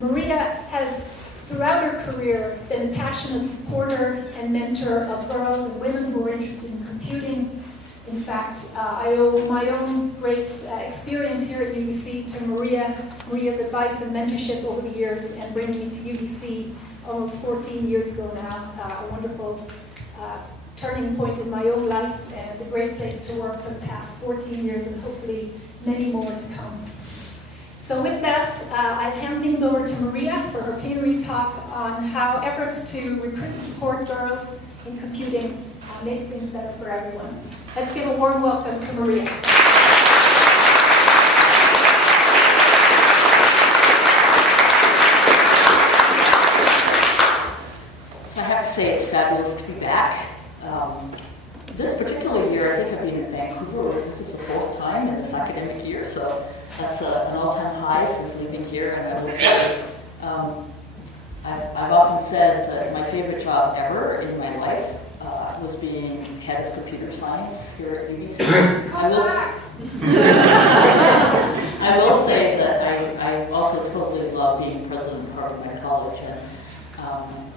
Maria has, throughout her career, been a passionate supporter and mentor of girls and women who are interested in computing. In fact, I owe my own great experience here at UBC to Maria's advice and mentorship over the years and bringing me to UBC almost 14 years ago now. A wonderful turning point in my own life and a great place to work for the past 14 years and hopefully many more to come. So with that, I'll hand things over to Maria for her plenary talk on how efforts to recruit and support girls in computing makes things better for everyone. Let's give a warm welcome to Maria. So I have to say it's fabulous to be back. This particular year, I think I've been in Vancouver. This is the 4th time in this academic year, so that's an all-time high since leaving here. And I will say, I've often said that my favorite job ever in my life was being head of computer science here at UBC. I will say that I also totally love being president of my college, and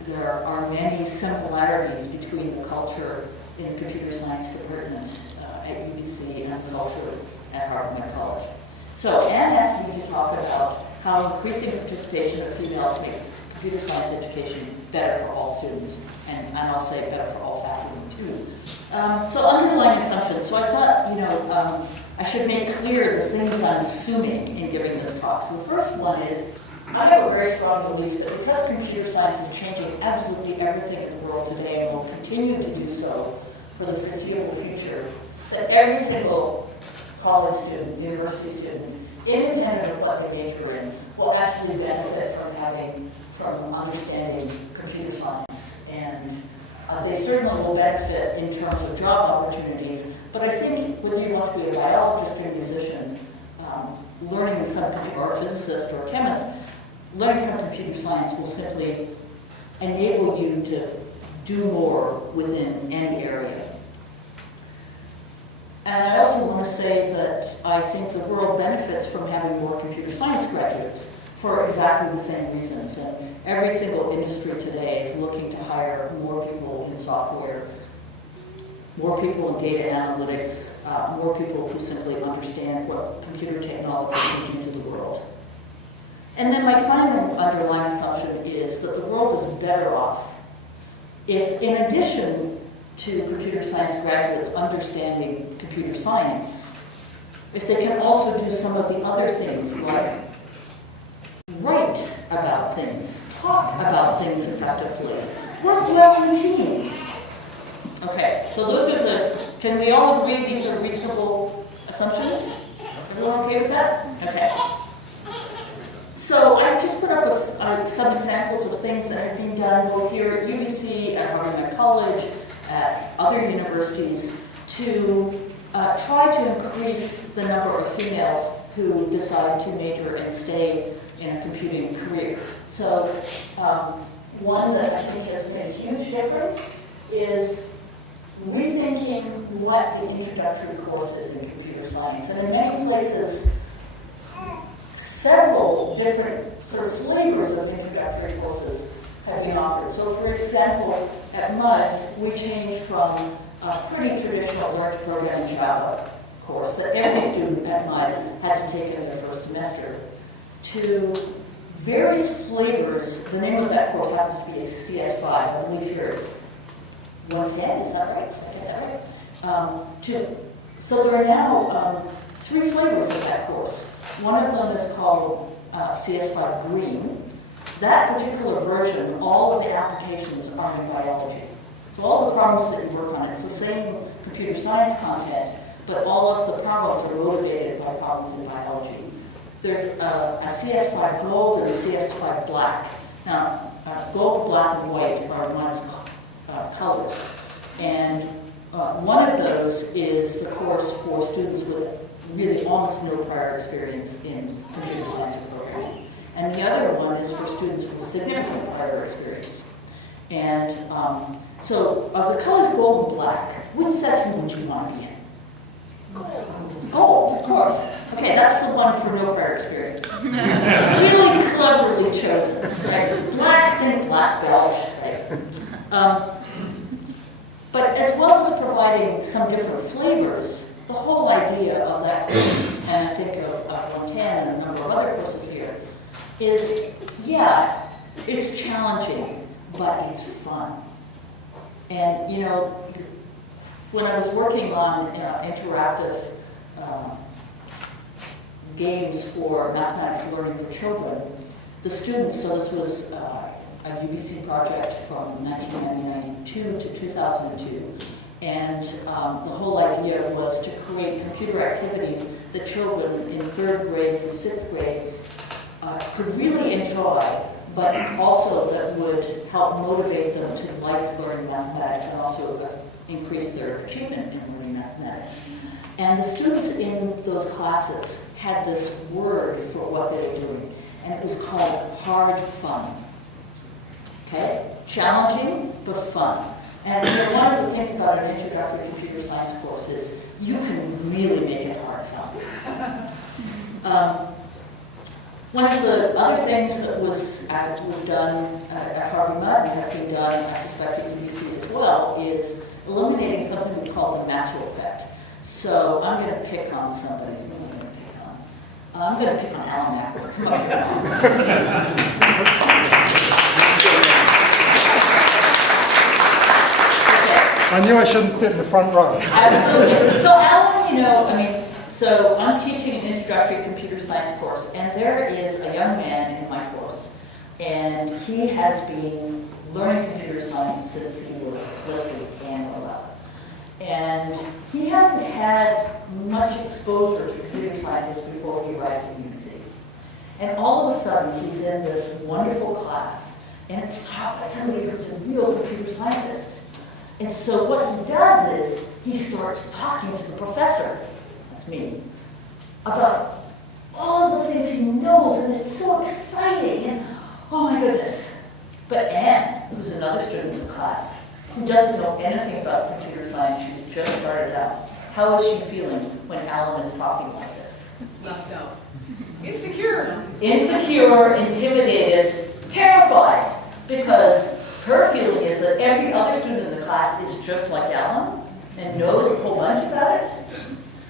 there are many similarities between the culture in the computer science department at UBC and the culture at Harvard College. So Anne asked me to talk about how increasing participation of females makes computer science education better for all students, and I'll say better for all faculty too. So underlying assumptions. So I thought, I should make clear the things I'm assuming in giving this talk. So the first one is, I have a very strong belief that because computer science is changing absolutely everything in the world today and will continue to do so for the foreseeable future, that every single college student, university student, independent of what they major in, will actually benefit from understanding computer science. And they certainly will benefit in terms of job opportunities, but I think whether you want to be a biologist or a musician, learning some or a physicist or a chemist, learning some computer science will simply enable you to do more within any area. And I also want to say that I think the world benefits from having more computer science graduates for exactly the same reasons. And every single industry today is looking to hire more people in software, more people in data analytics, more people who simply understand what computer technology can do to the world. And then my final underlying assumption is that the world is better off if, in addition to computer science graduates understanding computer science, if they can also do some of the other things like write about things, talk about things effectively, work well in teams. Okay, so those are the, can we all agree these are reasonable assumptions? Everyone okay with that? Okay. So I just put up some examples of things that have been done both here at UBC, at Harvard College, at other universities to try to increase the number of females who decide to major and stay in a computing career. So one that I think has made a huge difference is rethinking what the introductory course is in computer science. And in many places, several different sort of flavors of introductory courses have been offered. So for example, at MUD, we changed from a pretty traditional learn to program Java course that every student at MUD had to take in their first semester to various flavors. The name of that course happens to be a CS5. I believe here it's 110, is that right? So there are now 3 flavors of that course. One of them is called CS5 Green. That particular version, all of the applications are in biology. So all the problems that you work on, it's the same computer science content, but all of the problems are motivated by problems in biology. There's a CS5 Gold and a CS5 Black. Now, gold, black, and white are one's colors. And one of those is the course for students with really almost no prior experience in computer science programming. And the other one is for students with significant prior experience. And so of the colors gold and black, which section would you want to be in? Gold, of course. Okay, that's the one for no prior experience. Really cleverly chosen, right? Black thing, black belt, right? But as well as providing some different flavors, the whole idea of that course, and I think of 110 and a number of other courses here, is, yeah, it's challenging, but it's fun. And, you know, when I was working on interactive games for mathematics learning for children, the students, so this was a UBC project from 1992 to 2002, and the whole idea was to create computer activities that children in 3rd grade through 6th grade could really enjoy, but also that would help motivate them to like learning mathematics and also increase their achievement in learning mathematics. And the students in those classes had this word for what they were doing, and it was called hard fun. Okay? Challenging, but fun. And you know, one of the things about an introductory computer science course is you can really make it hard fun. One of the other things that was done at Harvey Mudd and has been done, I suspect, at UBC as well, is eliminating something we call the Matchell effect. So I'm going to pick on somebody. Who am I going to pick on? I'm going to pick on Alan Mackworth. Come on. I knew I shouldn't sit in the front row. Absolutely. So Alan, you know, I mean, so I'm teaching an introductory computer science course, and there is a young man in my course, and he has been learning computer science since he was, let's say, 10 or 11. And he hasn't had much exposure to computer scientists before he arrives at UBC. And all of a sudden, he's in this wonderful class, and it's taught by somebody who's a real computer scientist. And so what he does is he starts talking to the professor, that's me, about all of the things he knows, and it's so exciting, and oh my goodness. But Anne, who's another student in the class, who doesn't know anything about computer science, she's just started out, how is she feeling when Alan is talking like this? Left out. Insecure. Insecure, intimidated, terrified, because her feeling is that every other student in the class is just like Alan and knows a whole bunch about it.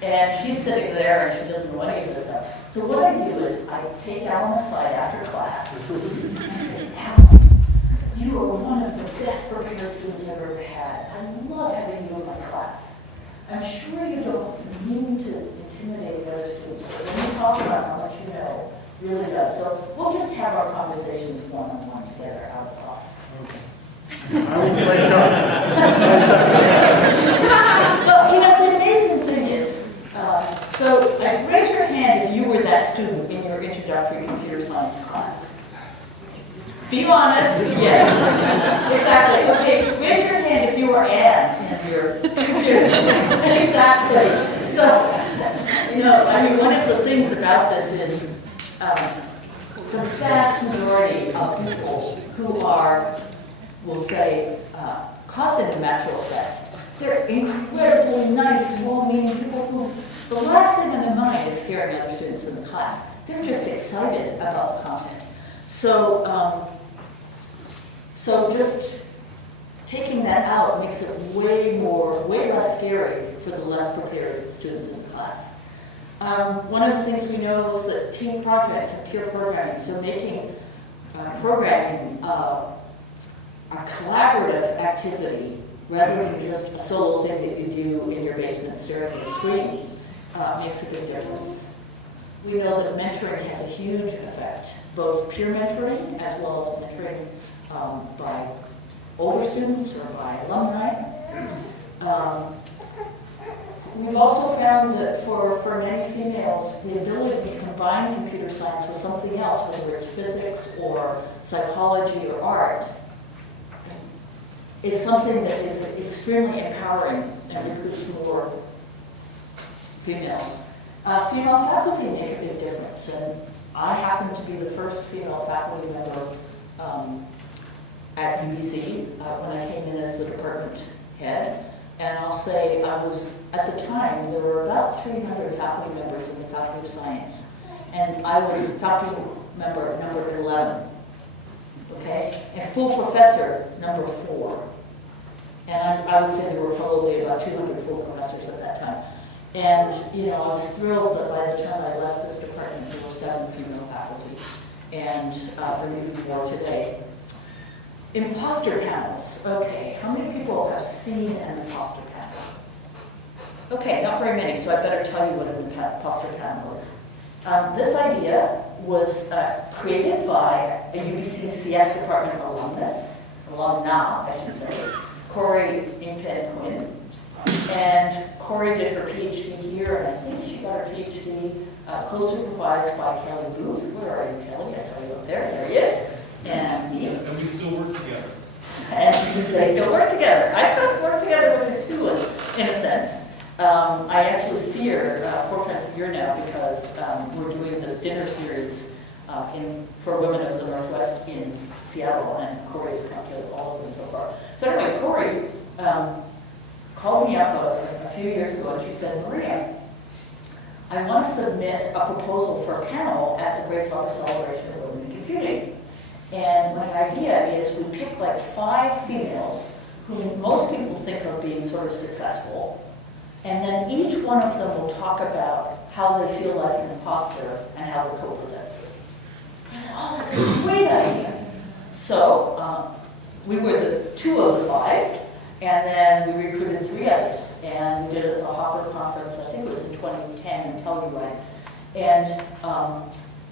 And she's sitting there and she doesn't know any of this stuff. So what I do is I take Alan aside after class. I say, Alan, you are one of the best prepared students I've ever had. I love having you in my class. I'm sure you don't mean to intimidate the other students, but when you talk about how much you know, really does. So we'll just have our conversations one-on-one together out of class. Okay. I will break up. But you know, the amazing thing is, so raise your hand if you were that student in your introductory computer science class. Be honest, yes. Exactly. Okay, raise your hand if you were Anne in your computer science. Exactly. So, you know, I mean, one of the things about this is the vast majority of people who are, we'll say, causing the Matchell effect, they're incredibly nice, well-meaning people who, the last thing on their mind is scaring other students in the class. They're just excited about the content. So, so just taking that out makes it way less scary for the less prepared students in the class. One of the things we know is that team projects and peer programming, so making programming a collaborative activity rather than just a solo thing that you do in your basement staring at a screen makes a big difference. We know that mentoring has a huge effect, both peer mentoring as well as mentoring by older students or by alumni. We've also found that for many females, the ability to combine computer science with something else, whether it's physics or psychology or art, is something that is extremely empowering and recruits more females. Female faculty make a big difference, and I happen to be the first female faculty member at UBC when I came in as the department head. And I'll say at the time, there were about 300 faculty members in the Faculty of Science. And I was faculty member number 11, okay? And full professor number 4. And I would say there were probably about 200 full professors at that time. And, you know, I was thrilled that by the time I left this department, there were 7 female faculty. And there are even more today. Imposter panels. Okay, how many people have seen an imposter panel? Okay, not very many, so I better tell you what an imposter panel is. This idea was created by a UBC CS department alumna, I should say, Corey Imped Quinn. And Corey did her PhD here, and I think she got her PhD co-supervised by Kelly Booth. Where are you, Kelly? Yes, are you up there? There he is. And me. And we still work together. And they still work together. I still work together with her too, in a sense. I actually see her 4 times a year now because we're doing this dinner series for women of the Northwest in Seattle, and Corey's come to all of them so far. So anyway, Corey called me up a few years ago, and she said, Maria, I want to submit a proposal for a panel at the Grace Hopper Celebration of Women in Computing. And my idea is we pick like 5 females who most people think of being sort of successful, and then each one of them will talk about how they feel like an imposter and how they cope with it. I said, oh, that's a great idea. So we were the 2 of the 5, and then we recruited 3 others, and we did it at the Hopper Conference, I think it was in 2010 in Telluride. And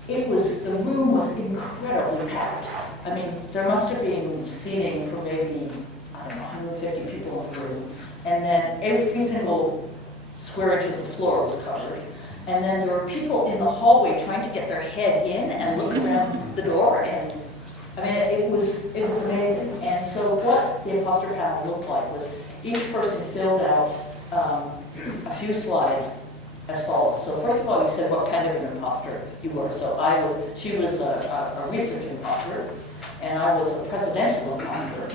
the room was incredibly packed. I mean, there must have been seating for maybe, I don't know, 150 people in the room. And then every single square inch of the floor was covered. And then there were people in the hallway trying to get their head in and look around the door. And I mean, it was amazing. And so what the imposter panel looked like was each person filled out a few slides as follows. So first of all, you said what kind of an imposter you were. So she was a research imposter, and I was a presidential imposter.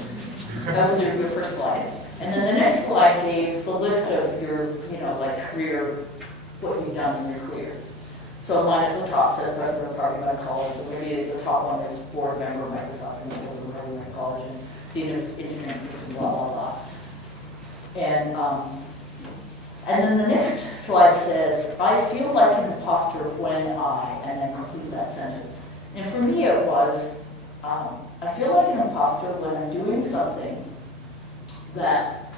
That was your first slide. And then the next slide gave the list of your, like career, what you've done in your career. So mine at the top says president of Harvard Medical College, and maybe the top one is board member of Microsoft, and it was in Harvard Medical College, and dean of engineering, and blah, blah, blah. And then the next slide says, I feel like an imposter when and then complete that sentence. And for me it was, I feel like an imposter when I'm doing something that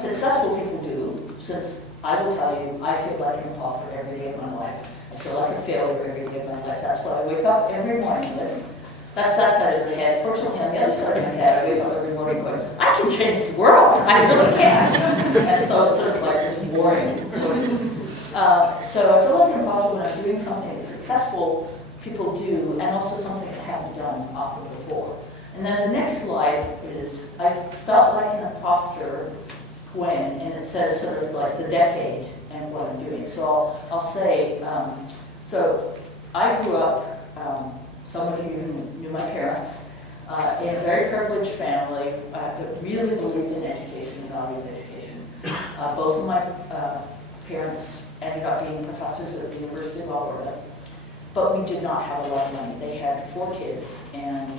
successful people do, since I will tell you, I feel like an imposter every day of my life. I feel like a failure every day of my life. That's what I wake up every morning with. That's that side of the head. Fortunately, on the other side of my head, I wake up every morning going, I can change the world. I really can. And so it's sort of like this boring. So I feel like an imposter when I'm doing something that successful people do, and also something I haven't done often before. And then the next slide is, I felt like an imposter when, and it says sort of like the decade and what I'm doing. So I'll say, so I grew up, some of you knew my parents, in a very privileged family that really believed in education, valued education. Both of my parents ended up being professors at the University of Alberta, but we did not have a lot of money. They had 4 kids, and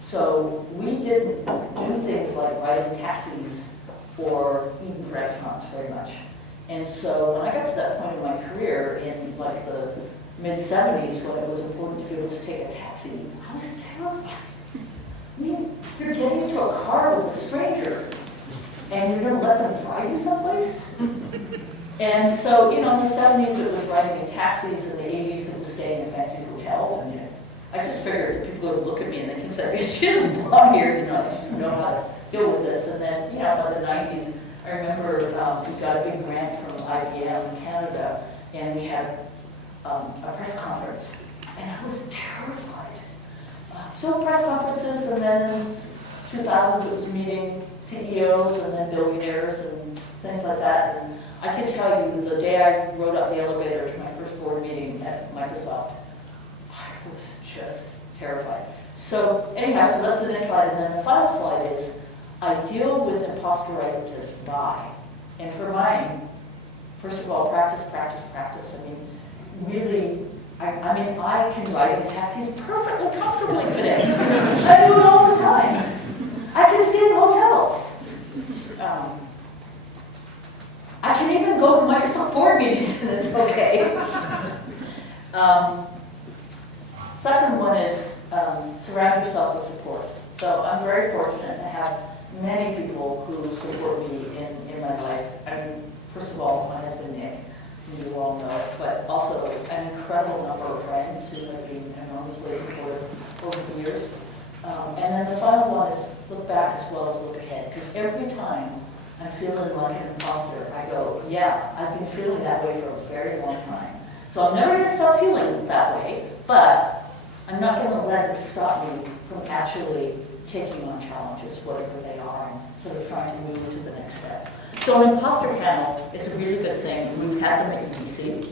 so we didn't do things like riding taxis or eating restaurants very much. And so when I got to that point in my career in like the mid-70s, when it was important to be able to take a taxi, I was terrified. I mean, you're getting into a car with a stranger, and you're going to let them drive you someplace? And so, in the 70s it was riding in taxis, in the 80s it was staying in fancy hotels, and I just figured that people would look at me and they can say, she doesn't belong here, she doesn't know how to deal with this. And then, by the 90s, I remember we got a big grant from IBM in Canada, and we had a press conference, and I was terrified. So press conferences, and then in 2000s it was meeting CEOs and then billionaires and things like that. And I can tell you, the day I rode up the elevator to my first board meeting at Microsoft, I was just terrified. So anyhow, so that's the next slide. And then the final slide is, I deal with imposturitis by, and for mine, first of all, practice, practice, practice. I mean, really, I can ride in taxis perfectly comfortably today. I do it all the time. I can stay in hotels. I can even go to Microsoft board meetings and it's okay. Second one is surround yourself with support. So I'm very fortunate to have many people who support me in my life. I mean, first of all, my husband Nick, who you all know, but also an incredible number of friends who have been enormously supportive over the years. And then the final one is look back as well as look ahead. Because every time I'm feeling like an imposter, I go, yeah, I've been feeling that way for a very long time. So I'm never going to stop feeling that way, but I'm not going to let it stop me from actually taking on challenges, whatever they are, and sort of trying to move to the next step. So an imposter panel is a really good thing. We've had them at UBC.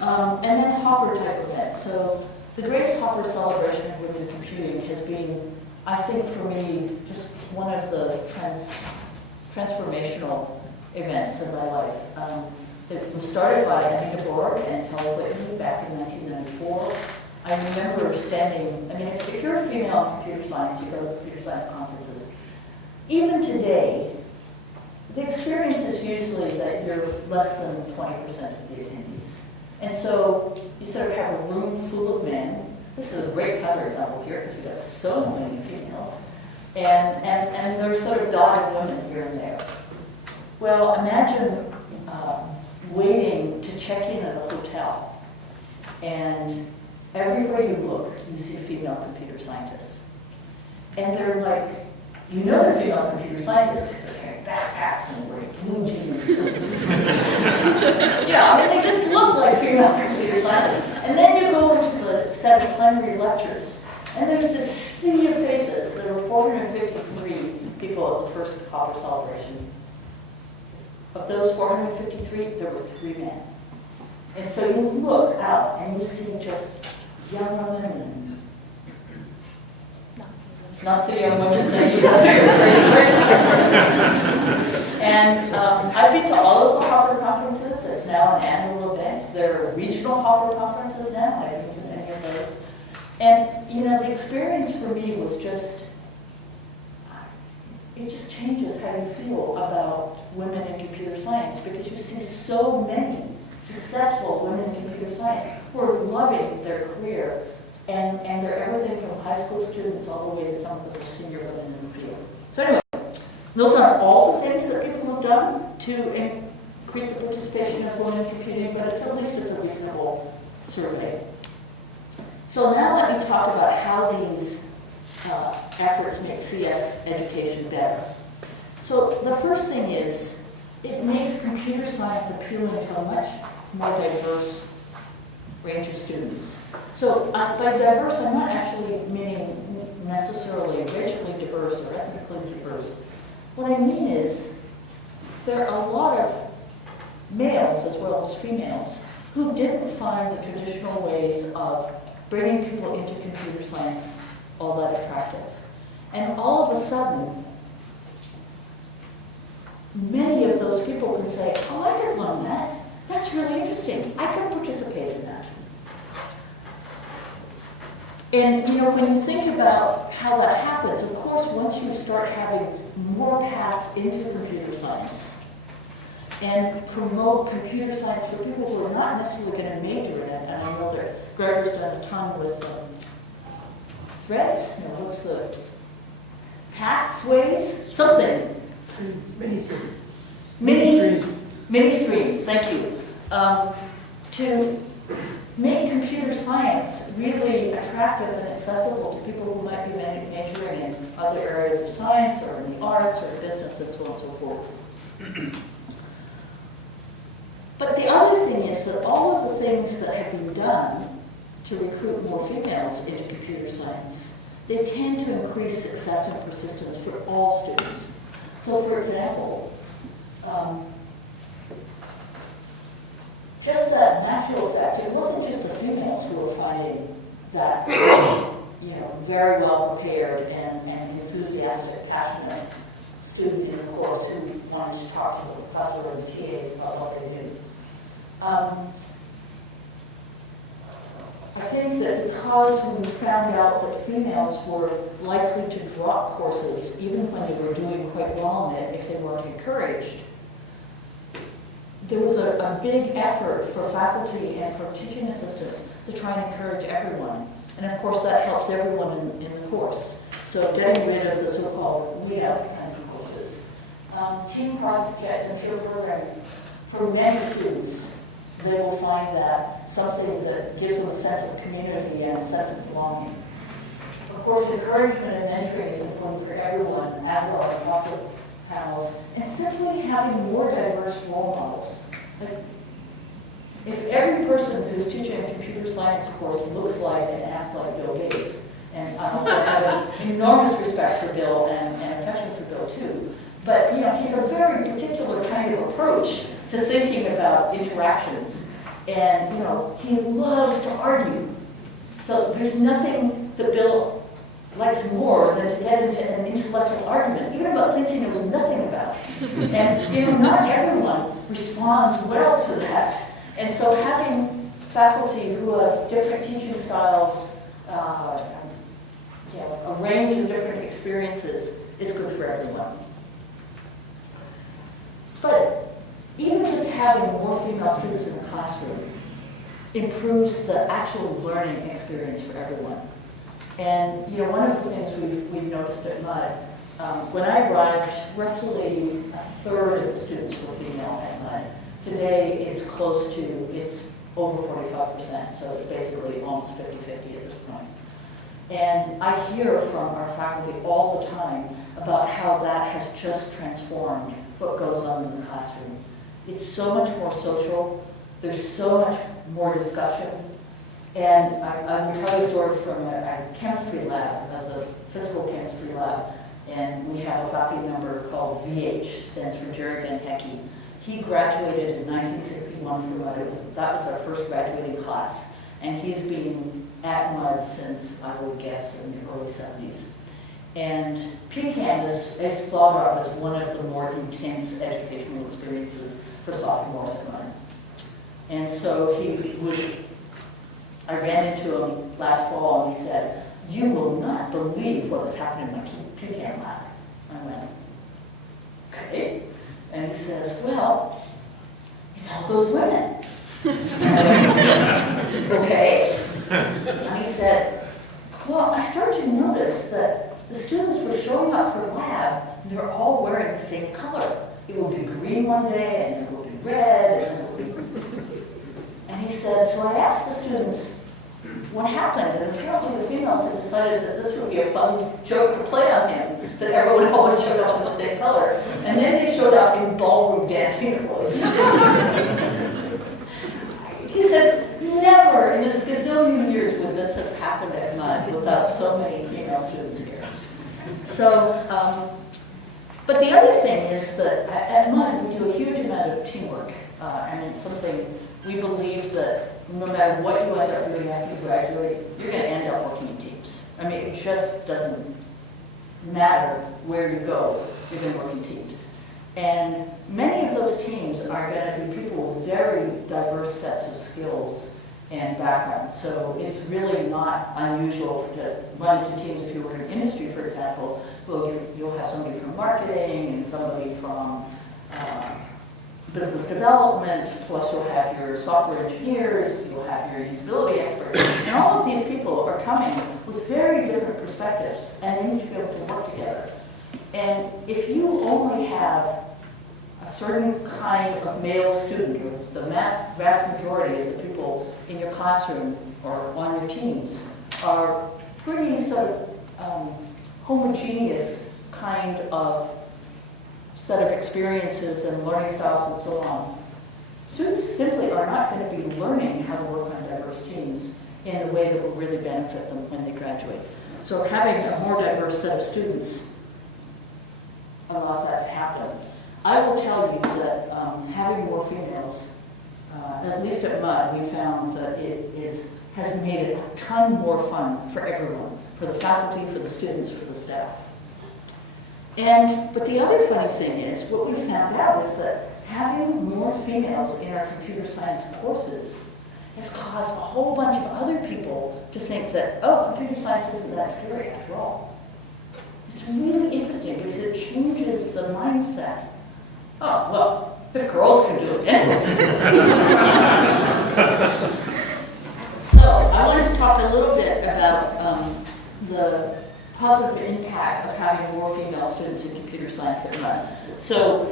And then Hopper type events. So the Grace Hopper celebration of women in computing has been, I think for me, just one of the transformational events in my life. It was started by Anita Borg and Kelly Whitney back in 1994. I remember standing, I mean, if you're a female in computer science, you go to computer science conferences. Even today, the experience is usually that you're less than 20% of the attendees. And so you sort of have a room full of men. This is a great counterexample here because we've got so many females. And there's sort of dotted women here and there. Well, imagine waiting to check in at a hotel, and everywhere you look, you see female computer scientists. And they're like, you know they're female computer scientists because they're carrying backpacks and wearing blue jeans. Yeah, I mean, they just look like female computer scientists. And then you go into the set of plenary lectures, and there's this sea of faces. There were 453 people at the first Hopper celebration. Of those 453, there were 3 men. And so you look out and you see just young women and not so young women. And I've been to all of the Hopper conferences. It's now an annual event. There are regional Hopper conferences now. I've been to many of those. And, you know, the experience for me was just, it just changes how you feel about women in computer science because you see so many successful women in computer science who are loving their career, and they're everything from high school students all the way to some of the most senior women in the field. So anyway, those aren't all the things that people have done to increase the participation of women in computing, but it's at least a reasonable survey. So now let me talk about how these efforts make CS education better. So the first thing is, it makes computer science appealing to a much more diverse range of students. So by diverse, I'm not actually meaning necessarily racially diverse or ethnically diverse. What I mean is, there are a lot of males as well as females who didn't find the traditional ways of bringing people into computer science all that attractive. And all of a sudden, many of those people can say, oh, I could learn that. That's really interesting. I can participate in that. And you know, when you think about how that happens, of course, once you start having more paths into computer science and promote computer science for people who are not necessarily going to major in it, and I know that Gregor's done a ton with threads, you know, what's the pathways? Something. Mini streams. Mini streams, thank you. To make computer science really attractive and accessible to people who might be majoring in other areas of science or in the arts or business and so on and so forth. But the other thing is that all of the things that have been done to recruit more females into computer science, they tend to increase success and persistence for all students. So for example, just that natural effect, it wasn't just the females who were finding that, you know, very well prepared and enthusiastic, passionate student in the course who wanted to talk to the professor and the TAs about what they do. I think that because we found out that females were likely to drop courses even when they were doing quite well in it if they weren't encouraged, there was a big effort for faculty and for teaching assistants to try and encourage everyone. And of course that helps everyone in the course. So getting rid of the so-called weed-out kinds of courses. Team projects and peer programming. For many students, they will find that something that gives them a sense of community and a sense of belonging. Of course, encouragement and mentoring is important for everyone, as are also panels, and simply having more diverse role models. Like, if every person who's teaching a computer science course looks like and acts like Bill Gates, and I also have an enormous respect for Bill and affection for Bill too, but you know, he's a very particular kind of approach to thinking about interactions. And you know, he loves to argue. So there's nothing that Bill likes more than to get into an intellectual argument, even about things he knows nothing about. And you know, not everyone responds well to that. And so having faculty who have different teaching styles, a range of different experiences is good for everyone. But even just having more female students in the classroom improves the actual learning experience for everyone. And you know, one of the things we've noticed at MUD, when I arrived, roughly a third of the students were female at MUD. Today, it's over 45%, so it's basically almost 50-50 at this point. And I hear from our faculty all the time about how that has just transformed what goes on in the classroom. It's so much more social, there's so much more discussion, and I will tell you a story from a chemistry lab, the physical chemistry lab, and we have a faculty member called VH, stands for Jerry Van Hecke. He graduated in 1961 from MUD. That was our first graduating class, and he's been at MUD since, I would guess, in the early 70s. And PCAM is thought of as one of the more intense educational experiences for sophomores at MUD. And so I ran into him last fall and he said, "You will not believe what has happened in my PCAM lab." I went, "Okay." And he says, "Well, it's all those women." Okay. And he said, "Well, I started to notice that the students were showing up for lab, and they're all wearing the same color. It will be green one day, and it will be red, and it will be..." And he said, "So I asked the students what happened, and apparently the females had decided that this would be a fun joke to play on him, that everyone always showed up in the same color. And then they showed up in ballroom dancing clothes." He says, never in his gazillion years would this have happened at MUD without so many female students here. So, but the other thing is that at MUD we do a huge amount of teamwork. And it's something we believe that no matter what you end up doing after you graduate, you're going to end up working in teams. I mean, it just doesn't matter where you go, you're going to work in teams. And many of those teams are going to be people with very diverse sets of skills and backgrounds. So it's really not unusual to run into teams if you were in industry, for example. Well, you'll have somebody from marketing and somebody from business development, plus you'll have your software engineers, you'll have your usability experts, and all of these people are coming with very different perspectives, and they need to be able to work together. And if you only have a certain kind of male student, or the vast majority of the people in your classroom or on your teams are pretty sort of homogeneous kind of set of experiences and learning styles and so on, students simply are not going to be learning how to work on diverse teams in a way that will really benefit them when they graduate. So having a more diverse set of students allows that to happen. I will tell you that having more females, at least at MUD, we found that has made it a ton more fun for everyone, for the faculty, for the students, for the staff. But the other funny thing is, what we found out is that having more females in our computer science courses has caused a whole bunch of other people to think that, oh, computer science isn't that scary after all. It's really interesting because it changes the mindset. Oh, well, if girls can do it, So I wanted to talk a little bit about the positive impact of having more female students in computer science at MUD. So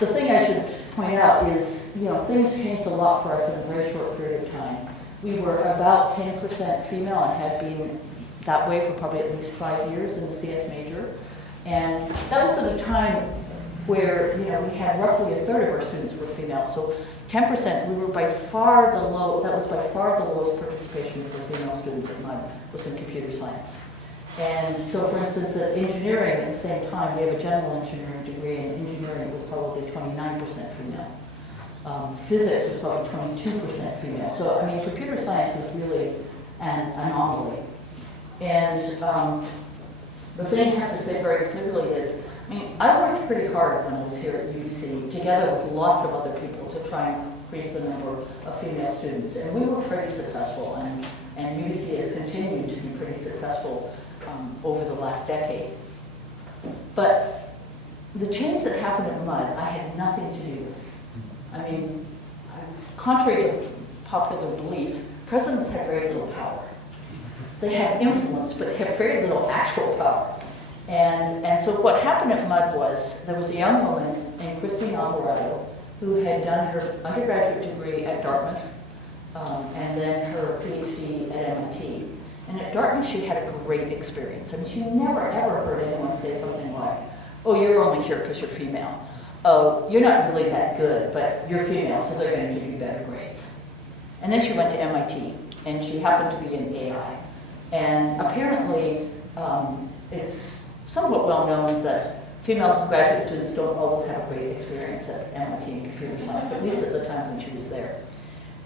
the thing I should point out is, things changed a lot for us in a very short period of time. We were about 10% female and had been that way for probably at least 5 years in the CS major. And that was at a time where, we had roughly a third of our students were female. So 10%, we were by far that was by far the lowest participation for female students at MUD was in computer science. And so, for instance, at engineering, at the same time, we have a general engineering degree, and engineering was probably 29% female. Physics was probably 22% female. So, I mean, computer science was really an anomaly. And the thing I have to say very clearly is, I worked pretty hard when I was here at UBC, together with lots of other people, to try and increase the number of female students. And we were pretty successful, and UBC has continued to be pretty successful over the last decade. But the change that happened at MUD, I had nothing to do with. Contrary to popular belief, presidents have very little power. They have influence, but have very little actual power. And so what happened at MUD was, there was a young woman named Christina Navale who had done her undergraduate degree at Dartmouth and then her PhD at MIT. And at Dartmouth, she had a great experience. She never, ever heard anyone say something like, oh, you're only here because you're female. Oh, you're not really that good, but you're female, so they're going to give you better grades. And then she went to MIT, and she happened to be in AI. And apparently, it's somewhat well known that female graduate students don't always have a great experience at MIT in computer science, at least at the time when she was there.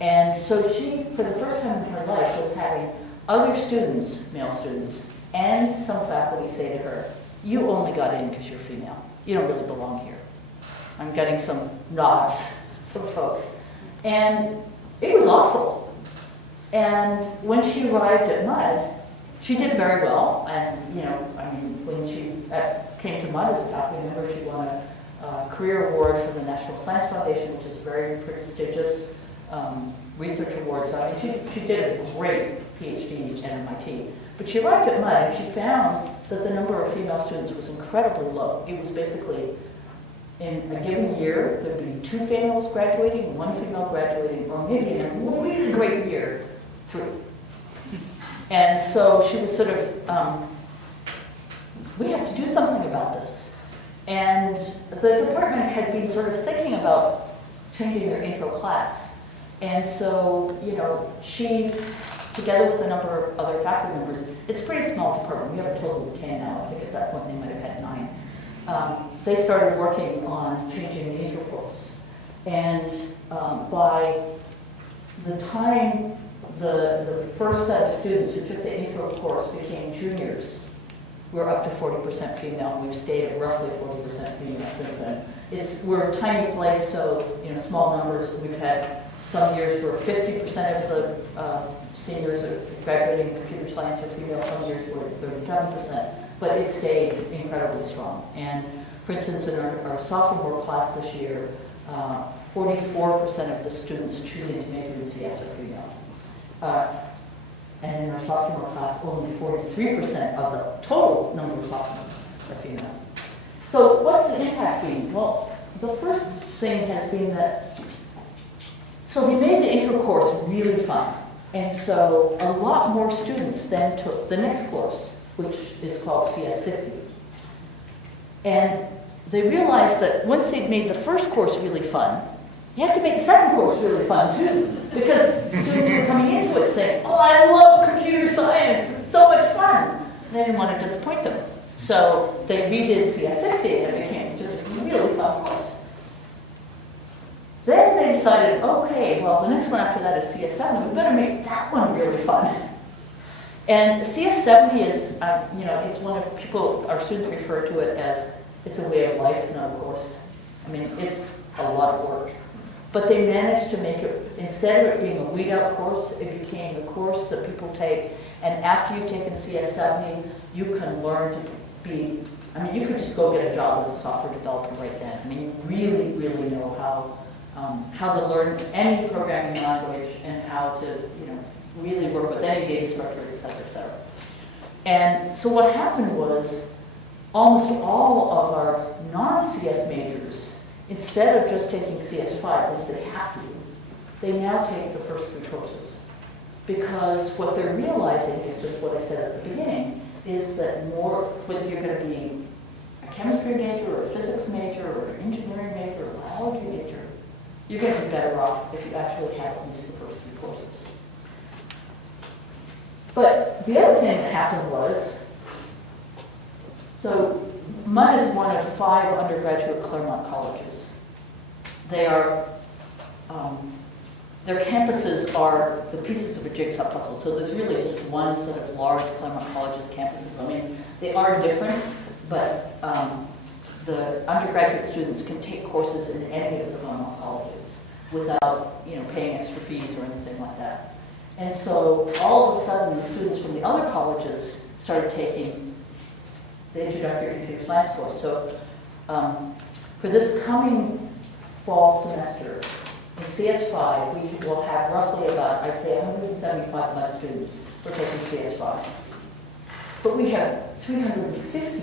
And so she, for the first time in her life, was having other students, male students, and some faculty say to her, you only got in because you're female. You don't really belong here. I'm getting some nods from folks. And it was awful. And when she arrived at MUD, she did very well. And, when she came to MUD as a faculty member, she won a career award from the National Science Foundation, which is a very prestigious research award. So she did a great PhD at MIT. But she arrived at MUD and she found that the number of female students was incredibly low. It was basically, in a given year, there would be 2 females graduating, 1 female graduating, or maybe in a really great year, 3. And so she was sort of, we have to do something about this. And the department had been sort of thinking about changing their intro class. And so, she, together with a number of other faculty members, it's a pretty small department. We have a total of 10 now. I think at that point they might have had 9. They started working on changing the intro course. And by the time the first set of students who took the intro course became juniors, we're up to 40% female. We've stayed at roughly 40% female since then. We're a tiny place, so small numbers. We've had some years where 50% of the seniors are graduating in computer science are female, some years where it's 37%, but it stayed incredibly strong. And for instance, in our sophomore class this year, 44% of the students choosing to major in CS are female. And in our sophomore class, only 43% of the total number of sophomores are female. So what's the impact been? Well, the first thing has been that, so we made the intro course really fun. And so a lot more students then took the next course, which is called CS 60. And they realized that once they'd made the first course really fun, you have to make the second course really fun too. Because students were coming into it saying, oh, I love computer science, it's so much fun. And they didn't want to disappoint them. So they redid CS 60 and it became just a really fun course. Then they decided, okay, well, the next one after that is CS 7. We better make that one really fun. And CS70 is, you know, it's one of people, our students refer to it as, it's a way of life, not a course. I mean, it's a lot of work. But they managed to make it, instead of it being a weed-out course, it became a course that people take, and after you've taken CS70, you can learn to be, I mean, you could just go get a job as a software developer right then. I mean, you really, really know how to learn any programming language and how to, you know, really work with any data structure, et cetera, et cetera. And so what happened was, almost all of our non-CS majors, instead of just taking CS5, which they have to do, they now take the first 3 courses. Because what they're realizing is just what I said at the beginning, is that more, whether you're going to be a chemistry major or a physics major or an engineering major or a biology major, you're going to be better off if you actually have at least the first 3 courses. But the other thing that happened was, so MUN is one of 5 undergraduate Claremont colleges. They are, their campuses are the pieces of a jigsaw puzzle. So there's really just one sort of large Claremont College's campuses. I mean, they are different, but the undergraduate students can take courses in any of the Claremont colleges without, you know, paying extra fees or anything like that. And so all of a sudden, the students from the other colleges started taking the introductory computer science course. So for this coming fall semester, in CS5, we will have roughly about, I'd say, 175 MUN students for taking CS5. But we have 350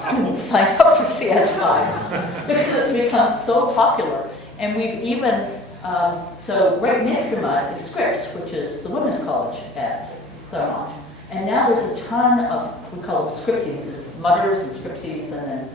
students signed up for CS5 because it's become so popular. And we've even, so right next to MUN is Scripps, which is the women's college at Claremont. And now there's a ton of, we call them Scripsies, it's Mudders and Scripsies, and then,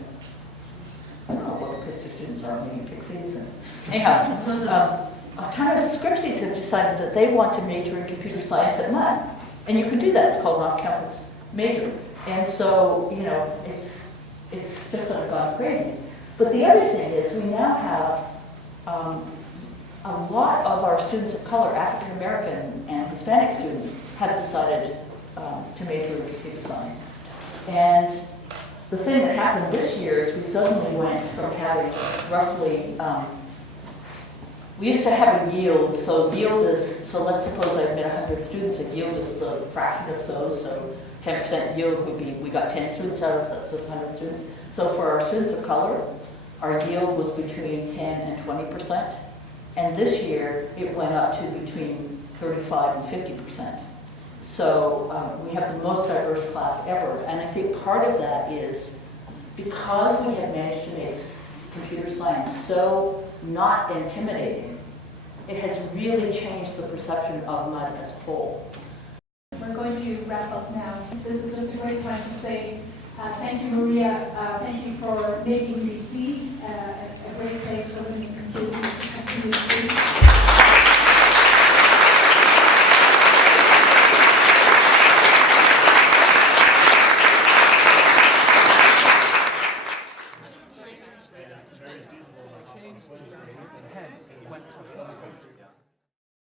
I don't know what Pitzer students are, maybe Pixies. And anyhow, a ton of Scripsies have decided that they want to major in computer science at MUN. And you can do that, it's called an off-campus major. And so, you know, it's just sort of gone crazy. But the other thing is we now have a lot of our students of color, African American and Hispanic students, have decided to major in computer science. And the thing that happened this year is we suddenly went from having roughly, we used to have a yield. So yield is, so let's suppose I admit 100 students, a yield is the fraction of those. So 10% yield would be, we got 10 students out of those 100 students. So for our students of color, our yield was between 10 and 20%. And this year, it went up to between 35 and 50%. So we have the most diverse class ever. And I think part of that is because we have managed to make computer science so not intimidating, it has really changed the perception of MUN as a whole. We're going to wrap up now. This is just a great time to say thank you, Maria. Thank you for making UBC a great place